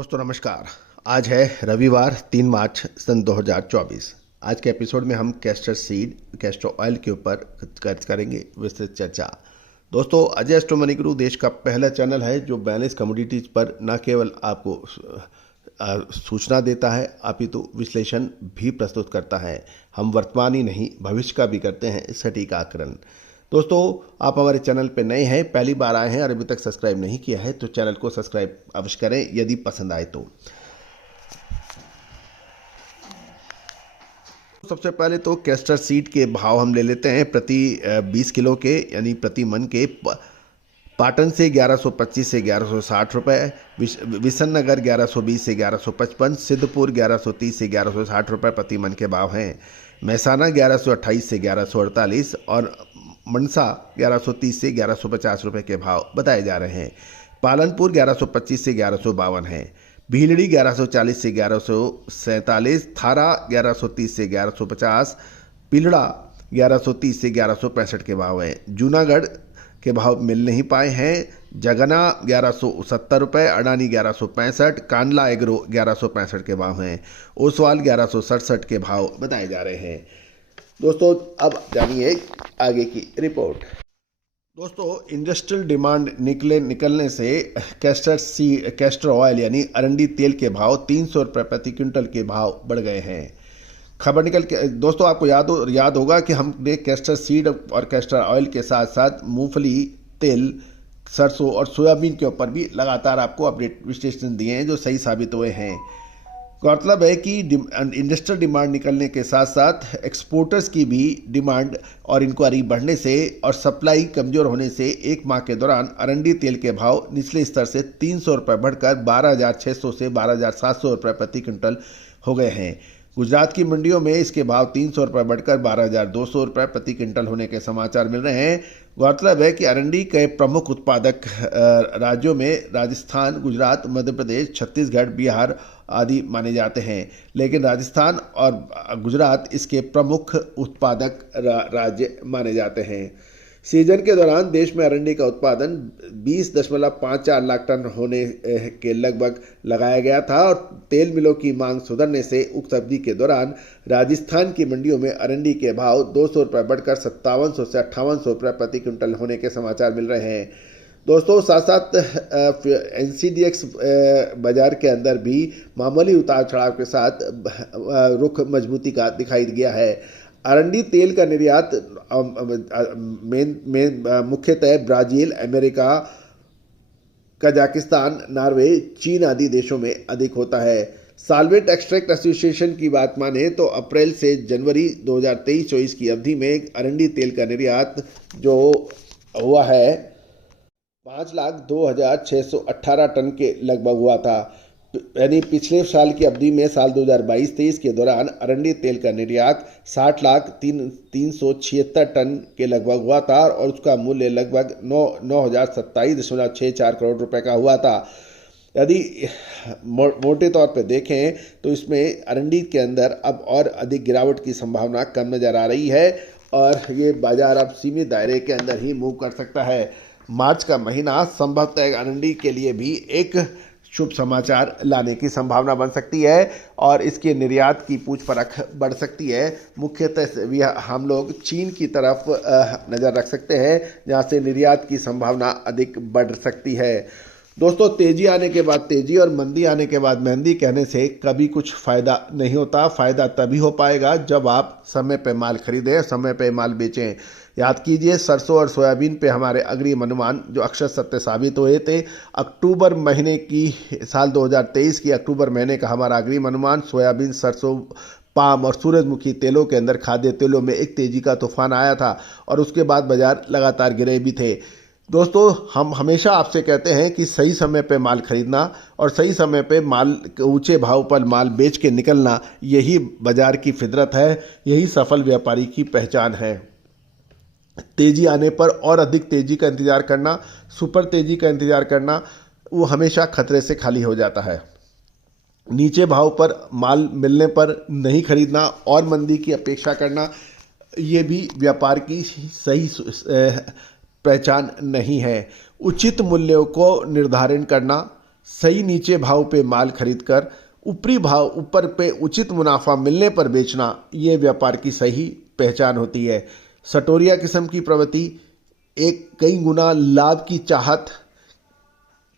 दोस्तों नमस्कार। आज है रविवार 3 मार्च सन 2024। आज के एपिसोड में हम कैस्टर ऑयल के ऊपर करेंगे विस्तृत चर्चा। दोस्तों, अजय एस्ट्रो मनी गुरु देश का पहला चैनल है जो बैलेंस कमोडिटीज पर न केवल आपको सूचना देता है अपितु विश्लेषण भी प्रस्तुत करता है। हम वर्तमान ही नहीं भविष्य का भी करते हैं सटीक आकलन। दोस्तों, आप हमारे चैनल पर नए हैं, पहली बार आए हैं और अभी तक सब्सक्राइब नहीं किया है तो चैनल को सब्सक्राइब अवश्य करें यदि पसंद आए तो। सबसे पहले तो कैस्टर सीड के भाव हम ले लेते हैं प्रति 20 किलो के यानी प्रति मन के। पाटन से 1125 से 1160 रुपये, विशन नगर 1120 से 1155, सिद्धपुर 1130 से 1160 रुपये प्रति मन के भाव हैं। महसाना 1128 से 1148 और मनसा 1130 से 1150 रुपये के भाव बताए जा रहे हैं। पालनपुर 1125 से 1152 है। भीलड़ी 1140 से 1147, थारा 1130 से 1150, पिलड़ा 1130 से 1165 के भाव हैं। जूनागढ़ के भाव मिल नहीं पाए हैं। जगना 1170 रुपये, अडानी 1165, कांडला एग्रो 1165 के भाव हैं। ओसवाल 1167 के भाव बताए जा रहे हैं। दोस्तों, अब जानिए आगे की रिपोर्ट। दोस्तों, इंडस्ट्रियल डिमांड निकलने से कैस्टर ऑयल यानी अरंडी तेल के भाव 300 रुपये प्रति क्विंटल के भाव बढ़ गए हैं। खबर निकल के दोस्तों आपको याद होगा कि हमने कैस्टर सीड और कैस्टर ऑयल के साथ साथ मूंगफली, तेल, सरसों और सोयाबीन के ऊपर भी लगातार आपको अपडेट विश्लेषण दिए हैं जो सही साबित हुए हैं। गौरतलब है कि इंडस्ट्रियल डिमांड निकलने के साथ साथ एक्सपोर्टर्स की भी डिमांड और इंक्वायरी बढ़ने से और सप्लाई कमज़ोर होने से एक माह के दौरान अरंडी तेल के भाव निचले स्तर से 300 रुपये बढ़कर 12,600 से 12,700 रुपये प्रति क्विंटल हो गए हैं। गुजरात की मंडियों में इसके भाव 300 रुपये बढ़कर 12,200 रुपये प्रति क्विंटल होने के समाचार मिल रहे हैं। गौरतलब है कि अरंडी के प्रमुख उत्पादक राज्यों में राजस्थान, गुजरात, मध्य प्रदेश, छत्तीसगढ़, बिहार आदि माने जाते हैं, लेकिन राजस्थान और गुजरात इसके प्रमुख उत्पादक राज्य माने जाते हैं। सीजन के दौरान देश में अरंडी का उत्पादन 20.54 लाख टन होने के लगभग लगाया गया था और तेल मिलों की मांग सुधरने से उक्त अवधि के दौरान राजस्थान की मंडियों में अरंडी के भाव 200 रुपये बढ़कर 5700 से 5800 रुपये प्रति क्विंटल होने के समाचार मिल रहे हैं। दोस्तों, साथ साथ NCDX बाजार के अंदर भी मामूली उतार चढ़ाव के साथ रुख मजबूती का दिखाई गया है। अरंडी तेल का निर्यात मुख्यतः ब्राज़ील, अमेरिका, कजाकिस्तान, नॉर्वे, चीन आदि देशों में अधिक होता है। सॉल्वेंट एक्सट्रैक्ट एसोसिएशन की बात माने तो अप्रैल से जनवरी 2023-24 की अवधि में अरंडी तेल का निर्यात जो हुआ है 5,02,618 टन के लगभग हुआ था। यानी पिछले साल की अवधि में साल 2022-23 के दौरान अरंडी तेल का निर्यात 60,03,76 टन के लगभग हुआ था और उसका मूल्य लगभग 9,027.64 करोड़ रुपए का हुआ था। यदि मोटे तौर पर देखें तो इसमें अरंडी के अंदर अब और अधिक गिरावट की संभावना कम नज़र आ रही है और ये बाजार अब सीमित दायरे के अंदर ही मूव कर सकता है। मार्च का महीना संभवतः अरंडी के लिए भी एक शुभ समाचार लाने की संभावना बन सकती है और इसके निर्यात की पूछ परख बढ़ सकती है। मुख्यतः हम लोग चीन की तरफ नज़र रख सकते हैं जहां से निर्यात की संभावना अधिक बढ़ सकती है। दोस्तों, तेजी आने के बाद तेजी और मंदी आने के बाद मंदी कहने से कभी कुछ फ़ायदा नहीं होता। फ़ायदा तभी हो पाएगा जब आप समय पे माल खरीदें, समय पे माल बेचें। याद कीजिए, सरसों और सोयाबीन पे हमारे अग्रिम अनुमान जो अक्षर सत्य साबित हुए थे। अक्टूबर महीने की साल 2023 की अक्टूबर महीने का हमारा अग्रिम अनुमान सोयाबीन, सरसों, पाम और सूरजमुखी तेलों के अंदर खाद्य तेलों में एक तेजी का तूफान आया था और उसके बाद बाजार लगातार गिरे भी थे। दोस्तों, हम हमेशा आपसे कहते हैं कि सही समय पे माल खरीदना और सही समय पे माल ऊंचे भाव पर माल बेच के निकलना, यही बाजार की फितरत है, यही सफल व्यापारी की पहचान है। तेजी आने पर और अधिक तेजी का इंतजार करना, सुपर तेजी का इंतजार करना, वो हमेशा खतरे से खाली हो जाता है। नीचे भाव पर माल मिलने पर नहीं खरीदना और मंदी की अपेक्षा करना, ये भी व्यापार की सही पहचान नहीं है। उचित मूल्यों को निर्धारण करना, सही नीचे भाव पे माल खरीदकर ऊपरी भाव ऊपर पे उचित मुनाफा मिलने पर बेचना, ये व्यापार की सही पहचान होती है। सटोरिया किस्म की प्रवृत्ति, एक कई गुना लाभ की चाहत,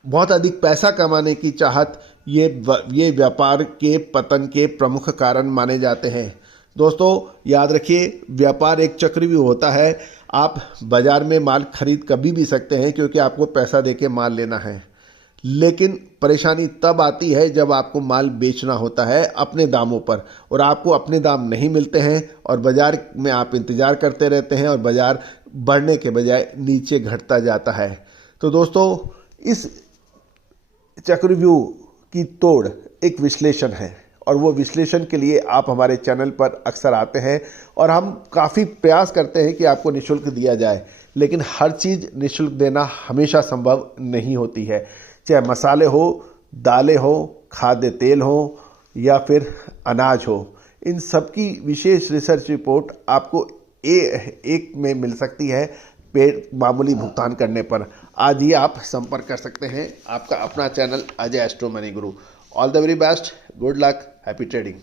बहुत अधिक पैसा कमाने की चाहत, ये व्यापार के पतन के प्रमुख कारण माने जाते हैं। दोस्तों याद रखिए, व्यापार एक चक्रव्यूह होता है। आप बाजार में माल खरीद कभी भी सकते हैं क्योंकि आपको पैसा देके माल लेना है, लेकिन परेशानी तब आती है जब आपको माल बेचना होता है अपने दामों पर, और आपको अपने दाम नहीं मिलते हैं और बाजार में आप इंतज़ार करते रहते हैं और बाजार बढ़ने के बजाय नीचे घटता जाता है। तो दोस्तों इस चक्रव्यूह की तोड़ एक विश्लेषण है, और वो विश्लेषण के लिए आप हमारे चैनल पर अक्सर आते हैं और हम काफ़ी प्रयास करते हैं कि आपको निःशुल्क दिया जाए, लेकिन हर चीज़ निःशुल्क देना हमेशा संभव नहीं होती है। चाहे मसाले हो, दालें हो, खाद्य तेल हो या फिर अनाज हो, इन सब की विशेष रिसर्च रिपोर्ट आपको एक में मिल सकती है मामूली भुगतान करने पर। आज ही आप संपर्क कर सकते हैं। आपका अपना channel Ajay astro money Guru. All the very best, good luck, happy trading.